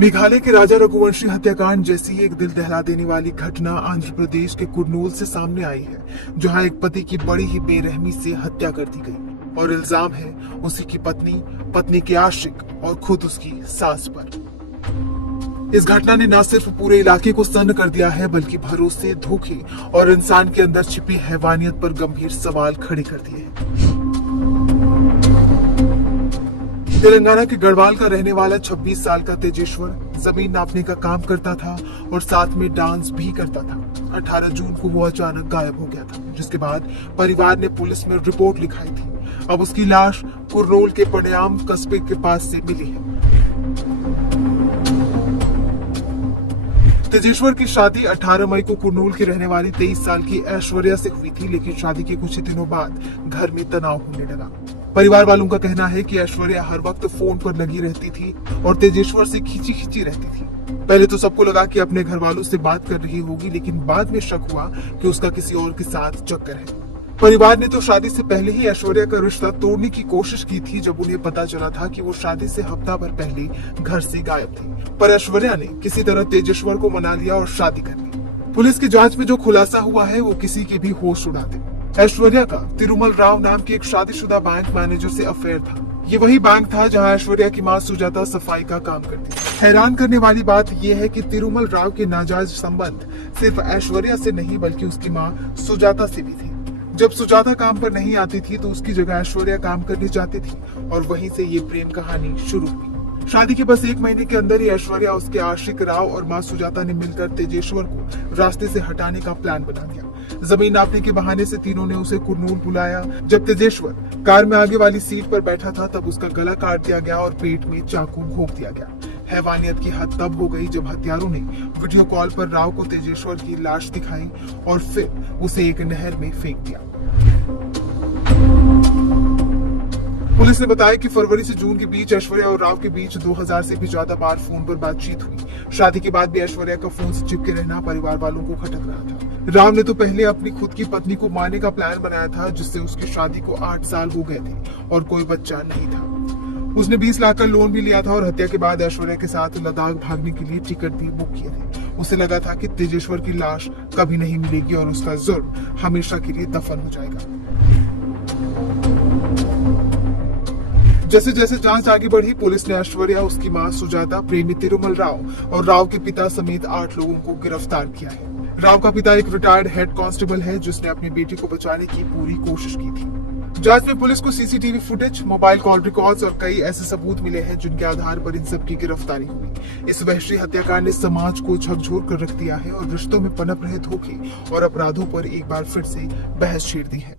मेघालय के राजा रघुवंशी हत्याकांड जैसी एक दिल दहला देने वाली घटना आंध्र प्रदेश के कुर्नूल से सामने आई है, जहां एक पति की बड़ी ही बेरहमी से हत्या कर दी गई और इल्जाम है उसी की पत्नी के आशिक और खुद उसकी सास पर। इस घटना ने न सिर्फ पूरे इलाके को सन्न कर दिया है, बल्कि भरोसे, धोखे और इंसान के अंदर छिपी हैवानियत पर गंभीर सवाल खड़े कर दिए हैं। तेलंगाना के गढ़वाल का रहने वाला 26 साल का तेजेश्वर जमीन नापने का काम करता था और साथ में डांस भी करता था। 18 जून को वो अचानक गायब हो गया था, जिसके बाद परिवार ने पुलिस में रिपोर्ट लिखाई थी। अब उसकी लाश कुर्नूल के पड़याम कस्बे के पास से मिली है। तेजेश्वर की शादी 18 मई को कुर्नूल की रहने वाली 23 साल की ऐश्वर्या से हुई थी, लेकिन शादी के कुछ ही दिनों बाद घर में तनाव होने लगा। परिवार वालों का कहना है कि ऐश्वर्या हर वक्त फोन पर लगी रहती थी और तेजेश्वर से खींची रहती थी। पहले तो सबको लगा कि अपने घर वालों से बात कर रही होगी, लेकिन बाद में शक हुआ कि उसका किसी और के साथ चक्कर है। परिवार ने तो शादी से पहले ही ऐश्वर्या का रिश्ता तोड़ने की कोशिश की थी, जब उन्हें पता चला था कि वो शादी से हफ्ता भर पहले घर से गायब थी। पर ऐश्वर्या ने किसी तरह तेजेश्वर को मना लिया और शादी कर ली। पुलिस की जांच में जो खुलासा हुआ है वो किसी के भी होश उड़ा दे। ऐश्वर्या का तिरुमल राव नाम के एक शादीशुदा बैंक मैनेजर से अफेयर था। ये वही बैंक था जहां ऐश्वर्या की मां सुजाता सफाई का काम करती थी। हैरान करने वाली बात यह है कि तिरुमल राव के नाजायज संबंध सिर्फ ऐश्वर्या से नहीं, बल्कि उसकी मां सुजाता से भी थे। जब सुजाता काम पर नहीं आती थी तो उसकी जगह ऐश्वर्या काम करने जाती थी और वहीं से ये प्रेम कहानी शुरू हुई। शादी के बस 1 महीने के अंदर ही ऐश्वर्या, उसके आशिक राव और मां सुजाता ने मिलकर तेजेश्वर को रास्ते से हटाने का प्लान बना लिया। जमीन नापने के बहाने से तीनों ने उसे कुर्नूल बुलाया। जब तेजेश्वर कार में आगे वाली सीट पर बैठा था, तब उसका गला काट दिया गया और पेट में चाकू घोंप दिया गया। हैवानियत की हद तब हो गई जब हत्यारों ने वीडियो कॉल पर राव को तेजेश्वर की लाश दिखाई और फिर उसे एक नहर में फेंक दिया। पुलिस ने बताया कि फरवरी से जून के बीच ऐश्वर्या और राव के बीच 2000 से भी ज्यादा बार फोन पर बातचीत हुई। शादी के बाद भी ऐश्वर्या का फोन से चिपके रहना परिवार वालों को खटक रहा था। राव ने तो पहले अपनी खुद की पत्नी को मारने का प्लान बनाया था, जिससे उसकी शादी को 8 साल हो गए थे और कोई बच्चा नहीं था। उसने 20 लाख का लोन भी लिया था और हत्या के बाद ऐश्वर्या के साथ लद्दाख भागने के लिए टिकट भी बुक किए थे। उसे लगा था कि तेजेश्वर की लाश कभी नहीं मिलेगी और उसका जुर्म हमेशा के लिए दफन हो जाएगा। जैसे जैसे जांच आगे बढ़ी, पुलिस ने ऐश्वर्या, उसकी मां सुजाता, प्रेमी तिरुमल राव और राव के पिता समेत 8 लोगों को गिरफ्तार किया है। राव का पिता एक रिटायर्ड हेड कांस्टेबल है, जिसने अपनी बेटी को बचाने की पूरी कोशिश की थी। जांच में पुलिस को CCTV footage, mobile call records और कई ऐसे सबूत मिले हैं, जिनके आधार पर इन सब की गिरफ्तारी हुई। इस वहशी हत्याकांड ने समाज को झकझोर कर रख दिया है और रिश्तों में पनप रहे धोखे और अपराधों पर एक बार फिर से बहस छेड़ दी है।